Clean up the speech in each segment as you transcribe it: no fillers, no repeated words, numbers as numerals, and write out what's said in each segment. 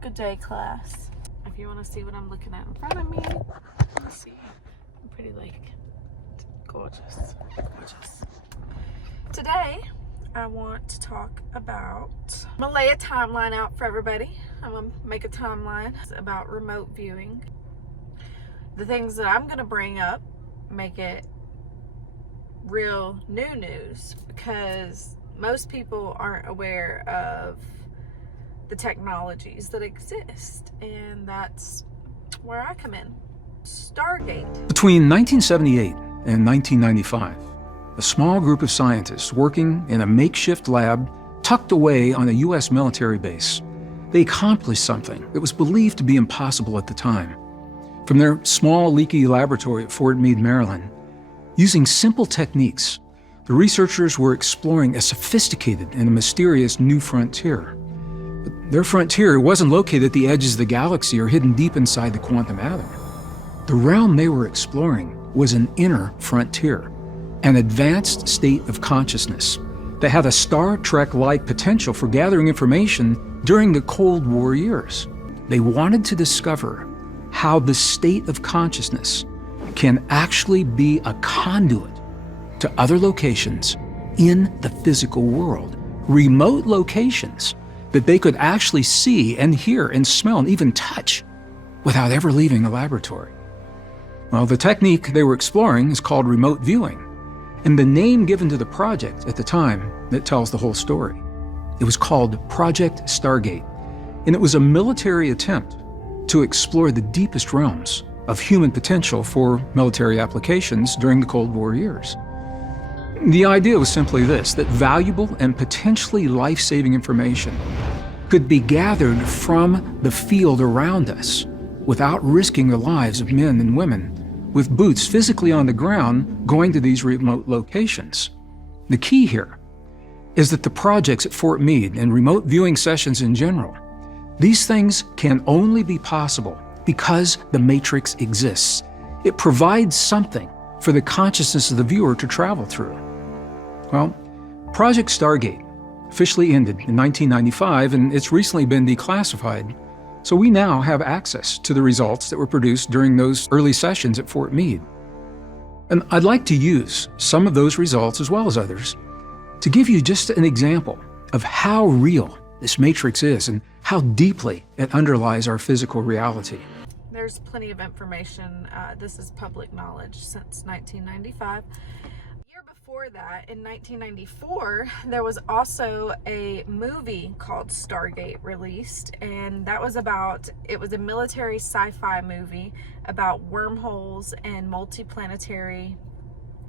Good day, class. If you want to see what I'm looking at in front of me, let's see. I'm pretty gorgeous. Today, I want to talk about, I'm gonna lay a timeline out for everybody. I'm gonna make a timeline about remote viewing. The things that I'm gonna bring up make it real new news because most people aren't aware of the technologies that exist, and that's where I come in. Stargate. Between 1978 and 1995, a small group of scientists working in a makeshift lab tucked away on a U.S. military base, they accomplished something that was believed to be impossible at the time. From their small, leaky laboratory at Fort Meade, Maryland, using simple techniques, the researchers were exploring a sophisticated and a mysterious new frontier. But their frontier wasn't located at the edges of the galaxy or hidden deep inside the quantum atom. The realm they were exploring was an inner frontier, an advanced state of consciousness that had a Star Trek-like potential for gathering information during the Cold War years. They wanted to discover how the state of consciousness can actually be a conduit to other locations in the physical world, remote locations that they could actually see and hear and smell and even touch without ever leaving the laboratory. Well, the technique they were exploring is called remote viewing, and the name given to the project at the time that tells the whole story. It was called Project Stargate, and it was a military attempt to explore the deepest realms of human potential for military applications during the Cold War years. The idea was simply this, that valuable and potentially life-saving information could be gathered from the field around us without risking the lives of men and women with boots physically on the ground going to these remote locations. The key here is that the projects at Fort Meade and remote viewing sessions in general, these things can only be possible because the matrix exists. It provides something for the consciousness of the viewer to travel through. Well, Project Stargate officially ended in 1995, and it's recently been declassified. So we now have access to the results that were produced during those early sessions at Fort Meade. And I'd like to use some of those results, as well as others, to give you just an example of how real this matrix is and how deeply it underlies our physical reality. There's plenty of information. This is public knowledge since 1995. Before that, in 1994, there was also a movie called Stargate released, and that was it was a military sci-fi movie about wormholes and multiplanetary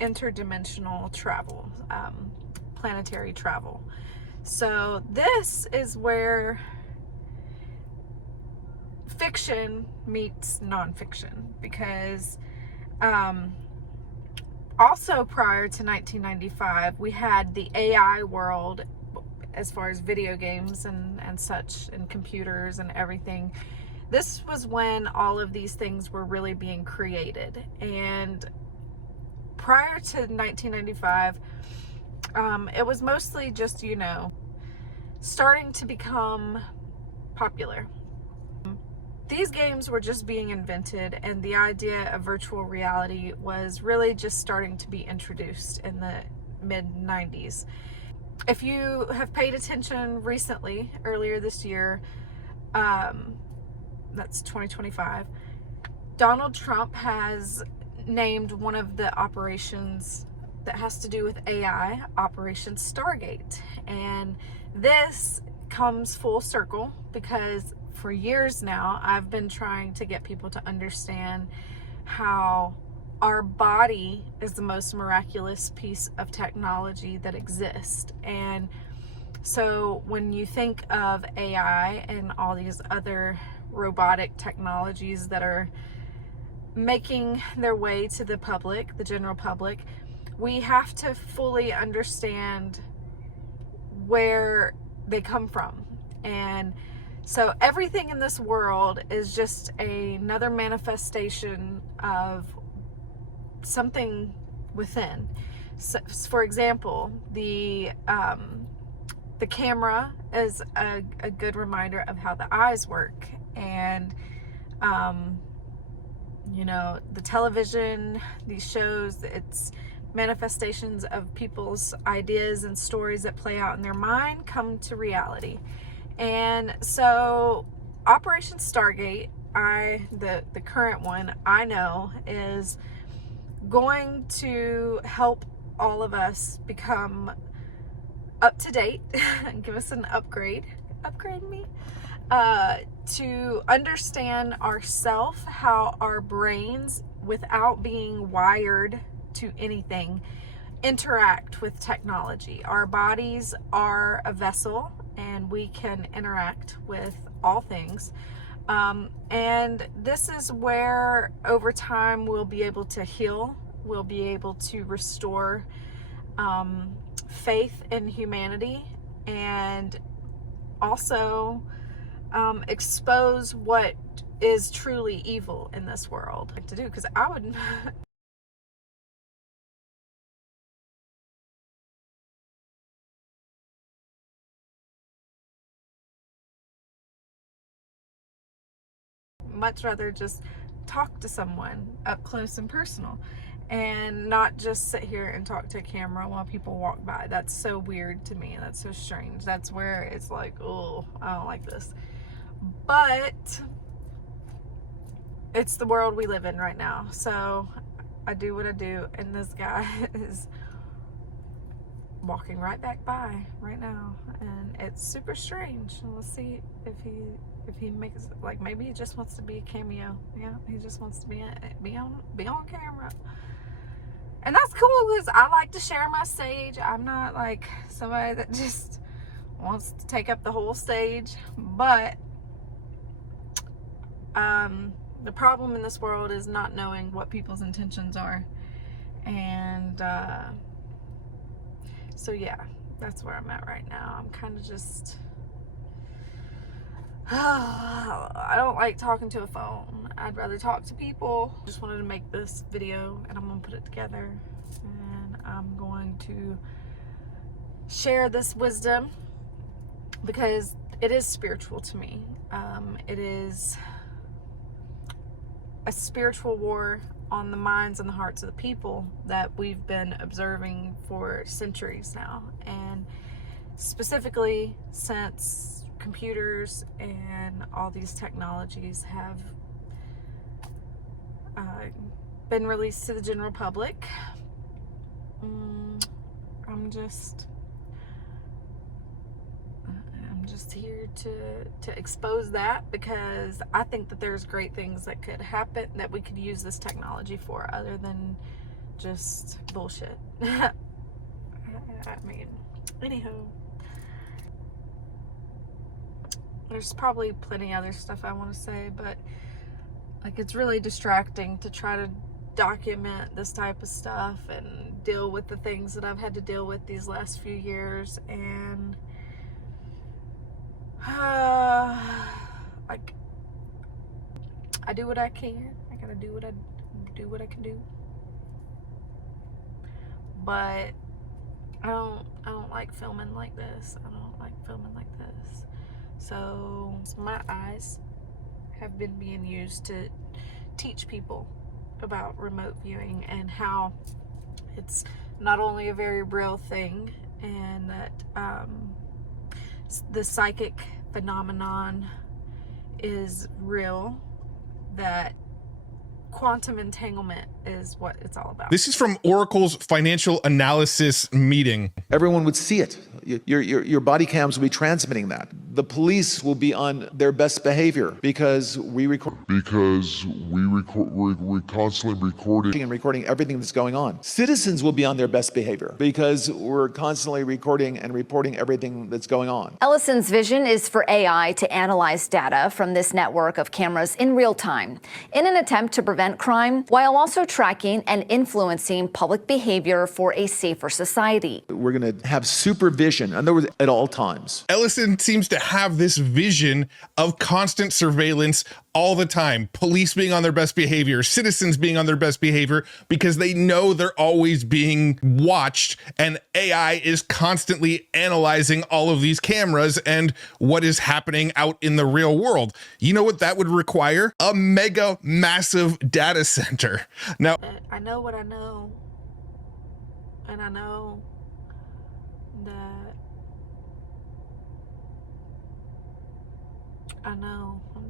interdimensional travel, planetary travel. So this is where fiction meets nonfiction, because also prior to 1995, we had the AI world as far as video games and such, and computers and everything. This was when all of these things were really being created. And prior to 1995, it was mostly just, starting to become popular. These games were just being invented, and the idea of virtual reality was really just starting to be introduced in the mid-90s. If you have paid attention recently, earlier this year, that's 2025, Donald Trump has named one of the operations that has to do with AI, Operation Stargate. And this comes full circle because for years now, I've been trying to get people to understand how our body is the most miraculous piece of technology that exists. And so when you think of AI and all these other robotic technologies that are making their way to the public, the general public, we have to fully understand where they come from. And so everything in this world is just another manifestation of something within. So, for example, the the camera is a good reminder of how the eyes work. And, you know, the television, these shows, it's manifestations of people's ideas and stories that play out in their mind come to reality. And so Operation Stargate, the current one I know, is going to help all of us become up to date and give us an upgrade me, to understand ourself, how our brains, without being wired to anything, interact with technology. Our bodies are a vessel and we can interact with all things. And this is where over time we'll be able to heal, we'll be able to restore faith in humanity, and also expose what is truly evil in this world. Like to do, because I would much rather just talk to someone up close and personal, and not just sit here and talk to a camera while people walk by. That's so weird to me. That's so strange. That's where it's like, oh, I don't like this. But it's the world we live in right now. So I do what I do, and this guy is walking right back by right now, and it's super strange. Let's see if he makes, like, maybe he just wants to be a cameo. Yeah, he just wants to be on camera. And that's cool, because I like to share my stage. I'm not like somebody that just wants to take up the whole stage. But the problem in this world is not knowing what people's intentions are. And so yeah, that's where I'm at right now. I'm kind of just, I don't like talking to a phone. I'd rather talk to people. Just wanted to make this video, and I'm gonna put it together, and I'm going to share this wisdom because it is spiritual to me. It is a spiritual war on the minds and the hearts of the people that we've been observing for centuries now, and specifically since computers and all these technologies have been released to the general public. I'm just here to expose that, because I think that there's great things that could happen, that we could use this technology for, other than just bullshit. I mean, anywho, there's probably plenty other stuff I want to say, but like, it's really distracting to try to document this type of stuff and deal with the things that I've had to deal with these last few years. And like, I do what I can. I gotta do what I can do. But I don't like filming like this. I don't like filming like this. So my eyes have been being used to teach people about remote viewing, and how it's not only a very real thing, and that the psychic phenomenon is real, that quantum entanglement is what it's all about. This is from Oracle's financial analysis meeting. Everyone would see it. Your body cams will be transmitting that. The police will be on their best behavior because we're constantly recording everything that's going on. Citizens will be on their best behavior because we're constantly recording and reporting everything that's going on. Ellison's vision is for AI to analyze data from this network of cameras in real time in an attempt to prevent crime, while also tracking and influencing public behavior for a safer society. We're going to have supervision, in other words, at all times. Ellison seems to have this vision of constant surveillance all the time, police being on their best behavior, citizens being on their best behavior, because they know they're always being watched, and AI is constantly analyzing all of these cameras and what is happening out in the real world. You know what that would require? A mega massive data center. Now, I know what I know, and I know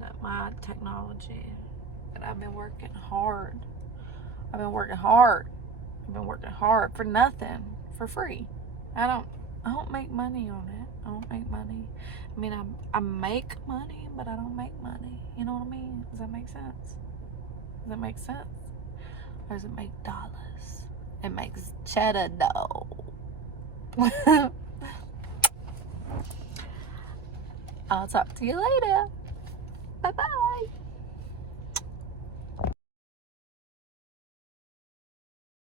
that my technology, and I've been working hard. I've been working hard for nothing, for free. I don't make money on it. I don't make money. I mean, I make money, but I don't make money. You know what I mean? Does that make sense? Does that make sense? Or does it make dollars? It makes cheddar dough. I'll talk to you later. Bye-bye.